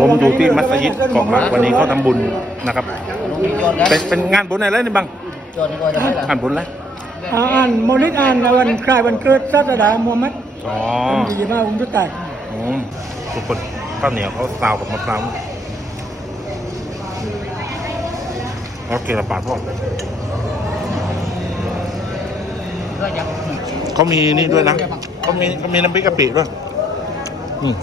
ผมอยู่ที่มัสยิดเกาะหมากวันนี้เขาทำบุญนะครับ เป็นเป็นงานบุญอะไรนี่บังงานบุญอะไรอ่าอ่านโมลิดอ่านวันคล้ายวันเกิดศาสดามูฮัมหมัดอ๋อดีมากผมจะแตกอืมทุกคนข้าวเหนียวเขาซาวกับมะพร้าวโอเคละปาดพ่อเขามีนี่ด้วยนะเขามีเขามีน้ำพริกกะปิด้วยอืม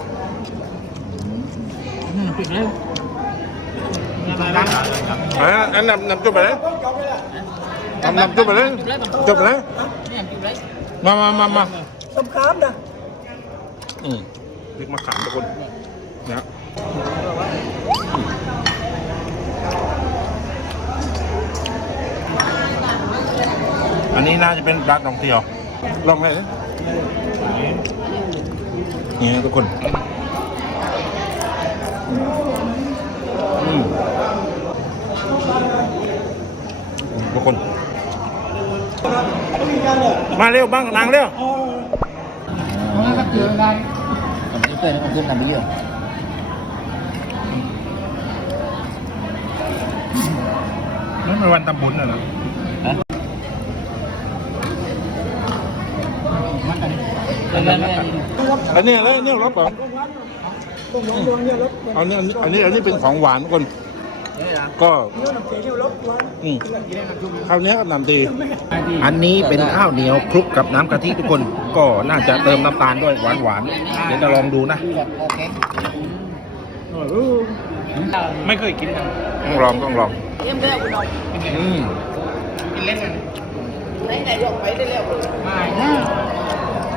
อ่าอันนำนำจุบไปเลยนำนำจุบไปเลยจุบไปเลยมามามามาต้มขามนะอืมพริกมะขามทุกคนนะอันนี้น่าจะเป็นร้านท่องเที่ยว ลองเลยนี่นะทุกคนอืม ทุกคน มาเร็วบ้างนางเร็วก็เจอได้ Còn cái tên nó còn thêm làm cái gì không? นั่นเป็นวันตำบุญน่ะนะ Hả? Lên lên lên อันนี้อะไรเนี่ยรสก่อ นต้องร้องโดนเนี่ยรถอันนี้อันนี้อันนี้เป็นของหวานคนก็เนื้อน้ำเกลือเนี่ยรถวันอืมข้าวเหนี้ยวกับน้ำตีอันนี้เป็นข้าวเหนียวคลุกกับน้ำกะทิทุกคน ก็น่าจะเติมน้ำตาลด้วยหวานหวานๆเดี๋ยวจะลองดูนะ Ok ไม่เคยกินต้องลองต้องลองอืม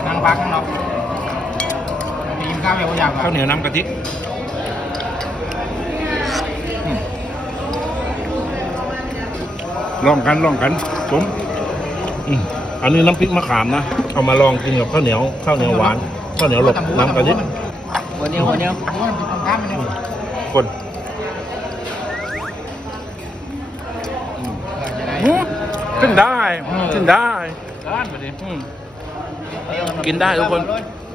Năng bạc không đâu Thì im cao về bao giờ ข้า วเหนียวน้ำกะทิอืมลองกันลองกันผมอืมอันนี้น้ำพริกมะขามนะ เอามาลองกินกับข้าวเหนียวข้าวเหนียวหวานข้าวเหนียวหลบน้ำกะทิ Bao nhiêu bao nhiêu? คนอืมขึ้นได้ขึ้นได้อืมกินได้ทุกคน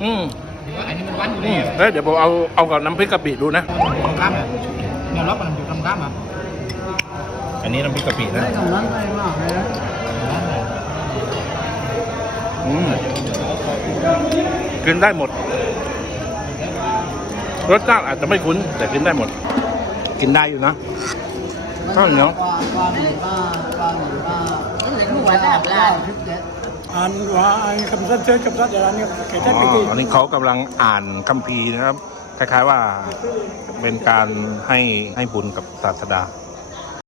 อืม Anh đi mình quán อืมแล้วเดี๋ยวผมเอาเอากับน้ำพริกกะปิดูนะ Trong cam này Nhiều lớp mà làm trong cam mà อันนี้น้ำพริกกะปินะตรงนั้นไปมากเลยนะอืมกินได้หมด รสชาติอาจจะไม่คุ้น แต่กินได้หมด กินได้อยู่นะ ข้าวเหนียวอ่านว่าไอ่านว่าคำสั่นเชิญคำสั่นอะไรนี่ยแกอ๋จะไปกินออันนี้เขากำลังอ่านคัมภีร์นะครับ คล้ายๆว่าเป็นการให้ให้บุญกับศาสดา